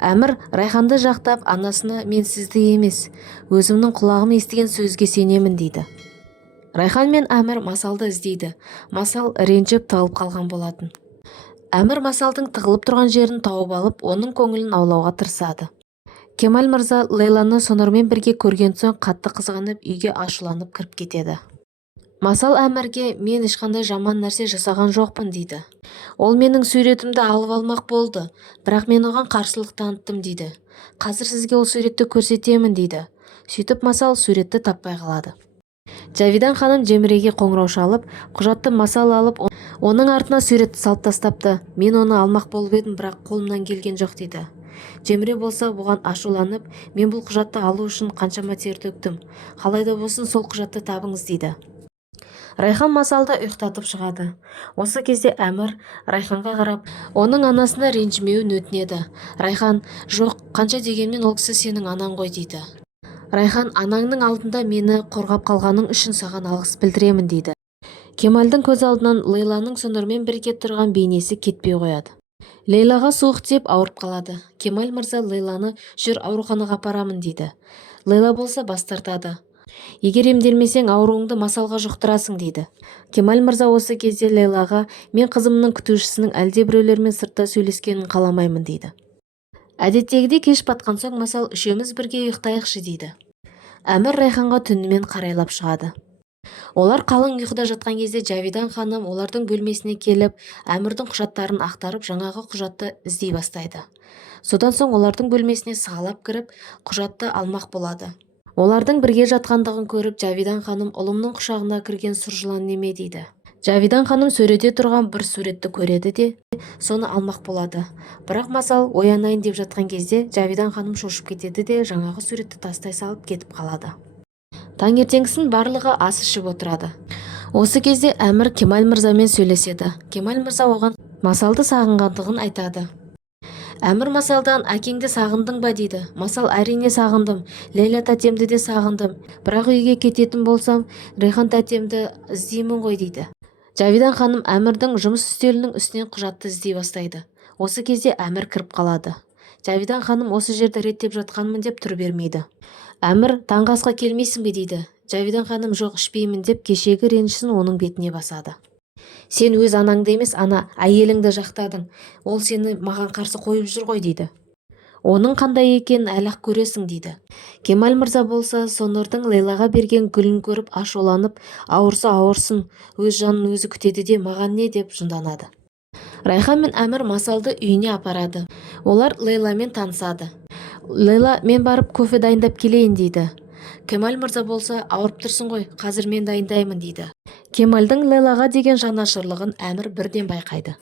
Әмір Райханды жақтап анасына мен сізді емес, өзімнің құлағым естіген сөзге сенемін дейді. Райхан мен Әмір Масалды іздейді. Масал ренжіп талып қалған болатын. Әмір Масалдың тығылып тұрған жерін тауып алып, оның көңілін аулауға тырысады. Кемал мырза Лейланы Сонармен бірге көрген соң қатты қызғанып, үйге ашуланып кіріп кетеді. Масал Әмірге мен ешқандай жаман нәрсе жасаған жоқпын дейді. Ол менің суретімді алып алмақ болды, бірақ мен оған қарсылық таныттым дейді. Қазір сізге ол суретті көрсетемін дейді. Сөйтіп Масал суретті таппай қалады. Жавидан ханым Жеміреге қоңырау шалып, құжатты Масал алып, оның артына суретті салып тастапты. Мен оны алмақ болып едім, бірақ қолымнан келген жоқ дейді. Жеміре болса бұған ашуланып, мен бұл құжатты алу үшін қаншама тер төктім. Қалайда болсын сол құжатты табыңыз дейді. Райхан Масалды ұйықтатып шығады. Осы кезде Әмір Райханға қарап, оның анасына ренжімеуін өтінеді. Райхан, жоқ, қанша дегенмен ол кісі сенің анаң ғой дейді. Райхан, анаңның алдында мені қорғап қалғаның үшін саған алғыс білдіремін дейді. Кемалдың көз алдынан Лейланың Сонармен бірге тұрған бейнесі кетпей қояды. Лейлаға суық тиіп ауырып қалады. Кемал мырза Лейланы жүр ауруханаға апарамын дейді. Лейла болса бас тартады. Егер емделмесең ауруыңды Масалға жұқтырасың дейді. Кемал мырза осы кезде Лейлаға мен қызымның күтушісінің әлдебіреулермен сыртта сөйлескенін қаламаймын дейді. Әдеттегідей кеш батқан соң Масал үшеуміз бірге ұйықтайықшы дейді. Әмір Райханға түнімен қарайлап шығады. Олар қалың ұйқыда жатқан кезде Жавидан ханым олардың бөлмесіне келіп, Әмірдің құжаттарын ақтарып, жаңағы құжатты іздей бастайды. Содан соң олардың бөлмесіне сығалап кіріп, құжатты алмақ болады. Олардың бірге жатқандығын көріп, Жавидан ханым ұлымның құшағына кірген сұр жылан неме дейді. Жавидан ханым сөреде тұрған бір суретті көреді де, соны алмақ болады. Бірақ Масал оянайын деп жатқан кезде Жавидан ханым шошып кетеді де, жаңағы суретті тастай салып кетіп қалады. Таңертеңгісін барлығы ас ішіп отырады. Осы кезде Әмір Кемал мырзамен сөйлеседі. Кемал мырза оған Масалды сағынғандығын айтады. Әмір Масалдан әкеңді сағындың ба дейді. Масал әрине сағындым, Лейла тәтемді де сағындым, бірақ үйге кететін болсам Райхан тәтемді іздеймін ғой дейді. Жавидан ханым Әмірдің жұмыс үстелінің үстінен құжатты іздей бастайды. Осы кезде Әмір кіріп қалады. Жавидан ханым осы жерді реттеп жатқанмын деп тұр бермейді. Әмір, таңғы асқа келмейсің бе дейді. Жавидан ханым жоқ, ішпеймін деп кешегі ренішін оның бетіне басады. Сен өз анаңды емес, ана әйеліңді жақтадың. Ол сені маған қарсы қойып жүр ғой дейді. Оның қандай екенін әлі-ақ көресің дейді. Кемал мырза болса Сонардың Лейлаға берген гүлін көріп ашуланып, ауырса ауырсын, өз жанын өзі күтеді де маған не деп жынданады. Райхан мен Әмір Масалды үйіне апарады. Олар Лейламен танысады. Лейла, мен барып кофе дайындап келейін дейді. Кемал мырза болса, ауырып тұрсың ғой, қазір мен дайындаймын дейді. Кемалдың Лейлаға деген жанашырлығын Әмір бірден байқайды.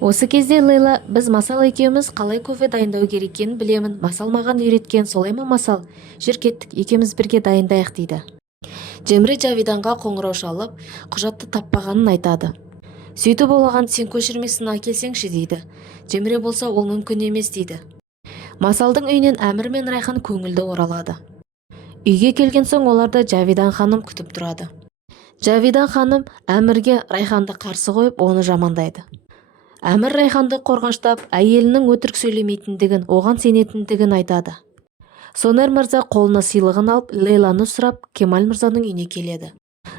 Осы кезде Лейла, біз Масал екеуміз қалай кофе дайындау керек екенін білемін. Масал маған үйреткен, солай ма Масал? Жүр кеттік, екеуміз бірге дайындайық дейді. Жеміре Жавиданға қоңырау шалып, құжатты таппағанын айтады. Сөйтіп оған сен көшірмесін әкелсеңші дейді. Жеміре болса ол мүмкін емес дейді. Масалдың үйінен Әмір мен Райхан көңілді оралады. Үйге келген соң оларды Жавидан ханым күтіп тұрады. Жавидан ханым Әмірге Райханды қарсы қойып, оны жамандайды. Әмір Райханды қорғаштап, әйелінің өтірік сөйлемейтіндігін, оған сенетіндігін айтады. Сонар мырза қолына сыйлығын алып, Лейланы сұрап, Кемал мырзаның үйіне келеді.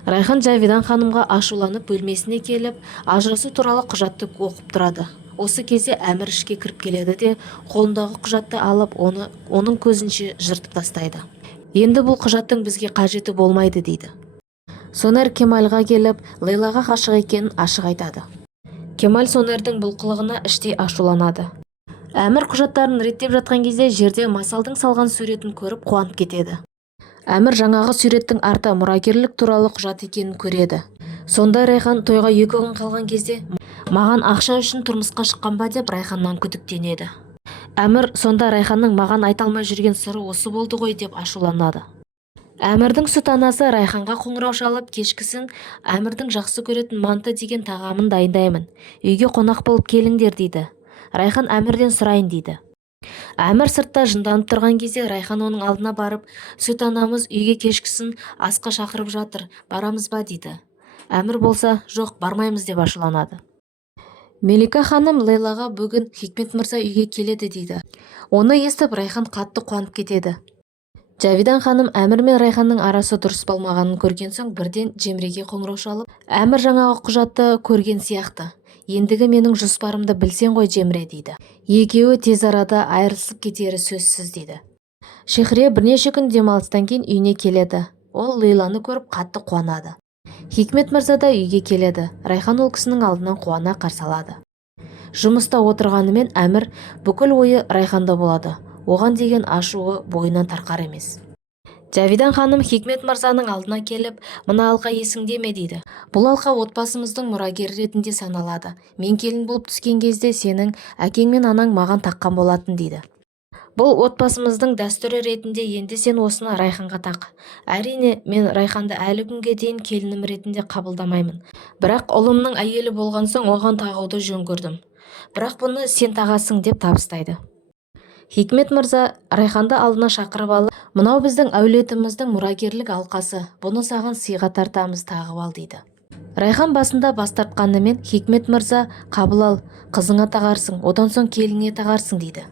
Райхан Жавидан ханымға ашуланып бөлмесіне келіп, ажырасу туралы құжатты оқып тұрады. Осы кезде Әмір ішке кіріп келеді де, қолындағы құжатты алып, оның көзінше жыртып тастайды. Енді бұл құжаттың бізге қажеті болмайды дейді. Сонар Кемалға келіп, Лейлаға ғашық екенін ашық айтады. Кемал Сонардың бұл қылығына іштей ашуланады. Әмір құжаттарын реттеп жатқан кезде жерде Масалдың салған суретін көріп қуанып кетеді. Әмір жаңағы суреттің арты мұрагерлік туралы құжат екенін көреді. Сонда Райхан тойға 2 күн қалған кезде маған ақша үшін тұрмысқа шыққан ба деп Райханнан күдіктенеді. Әмір сонда Райханның маған айта алмай жүрген сыры осы болды ғой деп ашуланады. Әмірдің сүт анасы Райханға қоңырау шалып, кешкісін Әмірдің жақсы көретін манты деген тағамын дайындаймын. Үйге қонақ болып келіңдер дейді. Райхан Әмірден сұрайын дейді. Әмір сыртта жынданып тұрған кезде Райхан оның алдына барып, сүт анамыз үйге кешкісін асқа шақырып жатыр, барамыз ба дейді. Әмір болса, жоқ, бармаймыз деп ашуланады. Мелика ханым Лейлаға бүгін Хикмет мырза үйге келеді дейді. Оны естіп Райхан қатты қуанып кетеді. Жавидан ханым Әмір мен Райханның арасы дұрыс болмағанын көрген соң бірден Жемреге қоңырау шалып, Әмір жаңағы құжатты көрген сияқты. Ендігі менің жоспарымды білсең ғой Жемре дейді. Екеуі тез арада айырылысып кетері сөзсіз дейді. Шехре бірнеше күн демалыстан кейін үйіне келеді. Ол Лейланы көріп қатты қуанады. Хикмет мырза да үйге келеді. Райхан ол кісінің алдынан қуана қарсы алады. Жұмыста отырғанымен Әмір бүкіл ойы Райханда болады. Оған деген ашуы бойынан тарқар емес. Жавидан ханым Хикмет мырзаның алдына келіп, мына алқа есіңде ме дейді. Бұл алқа отбасымыздың мұрагері ретінде саналады. Мен келін болып түскен кезде сенің әкең мен анаң маған таққан болатын дейді. Бұл отбасымыздың дәстүрі ретінде енді сен осыны Райханға тақ. Әрине, мен Райханды әлі күнге дейін келінім ретінде қабылдамаймын. Бірақ ұлымның әйелі болған соң оған тағуды жөн көрдім. Бірақ бұны сен тағасың деп табыстайды. Хикмет мырза Райханды алдына шақырып алып, мынау біздің әулетіміздің мұрагерлік алқасы, бұны саған сыйға тартамыз, тағып ал дейді. Райхан басында бас тартқанымен Хикмет мырза қабыл ал, қызыңа тағарсың, одан соң келініне тағарсың дейді.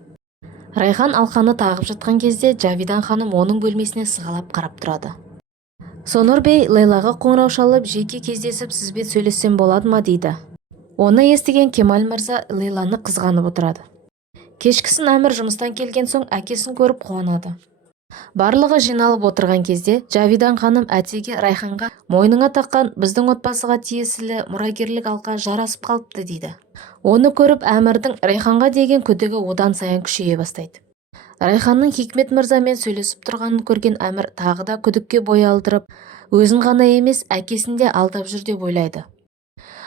Райхан алқаны тағып жатқан кезде Жавидан ханым оның бөлмесіне сығалап қарап тұрады. Сонор бей Лейлаға қоңырау шалып, жеке кездесіп сізбен сөйлессем болады ма дейді. Оны естіген Кемал мырза Лейланы қызғанып отырады. Кешкісін Әмір жұмыстан келген соң әкесін көріп қуанады. Барлығы жиналып отырған кезде Жавидан ханым әтеге Райханға мойныңа таққан біздің отбасыға тиесілі мұрагерлік алқа жарасып қалыпты дейді. Оны көріп Әмірдің Райханға деген күдігі одан сайын күшейе бастайды. Райханның Хикмет мырзамен сөйлесіп тұрғанын көрген Әмір тағы да күдікке бой алдырып, өзін ғана емес әкесін де алдап жүр деп ойлайды.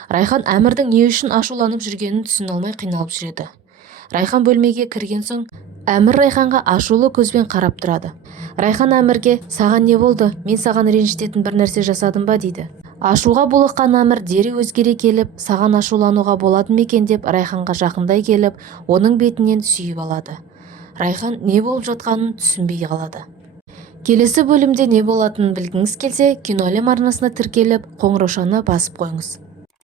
Райхан Әмірдің не үшін ашуланып жүргенін түсіне алмай қиналып жүреді. Райхан бөлмеге кірген соң Әмір Райханға ашулы көзбен қарап тұрады. Райхан Әмірге саған не болды? Мен саған ренжітетін бір нәрсе жасадым ба дейді. Ашуға булыққан Әмір дереу өзгере келіп, саған ашулануға болады ма екен деп Райханға жақындай келіп, оның бетінен сүйіп алады. Райхан не болып жатқанын түсінбей қалады. Келесі бөлімде не болатынын білгіңіз келсе, Киноәлем арнасына тіркеліп, қоңыраушаны басып қойыңыз.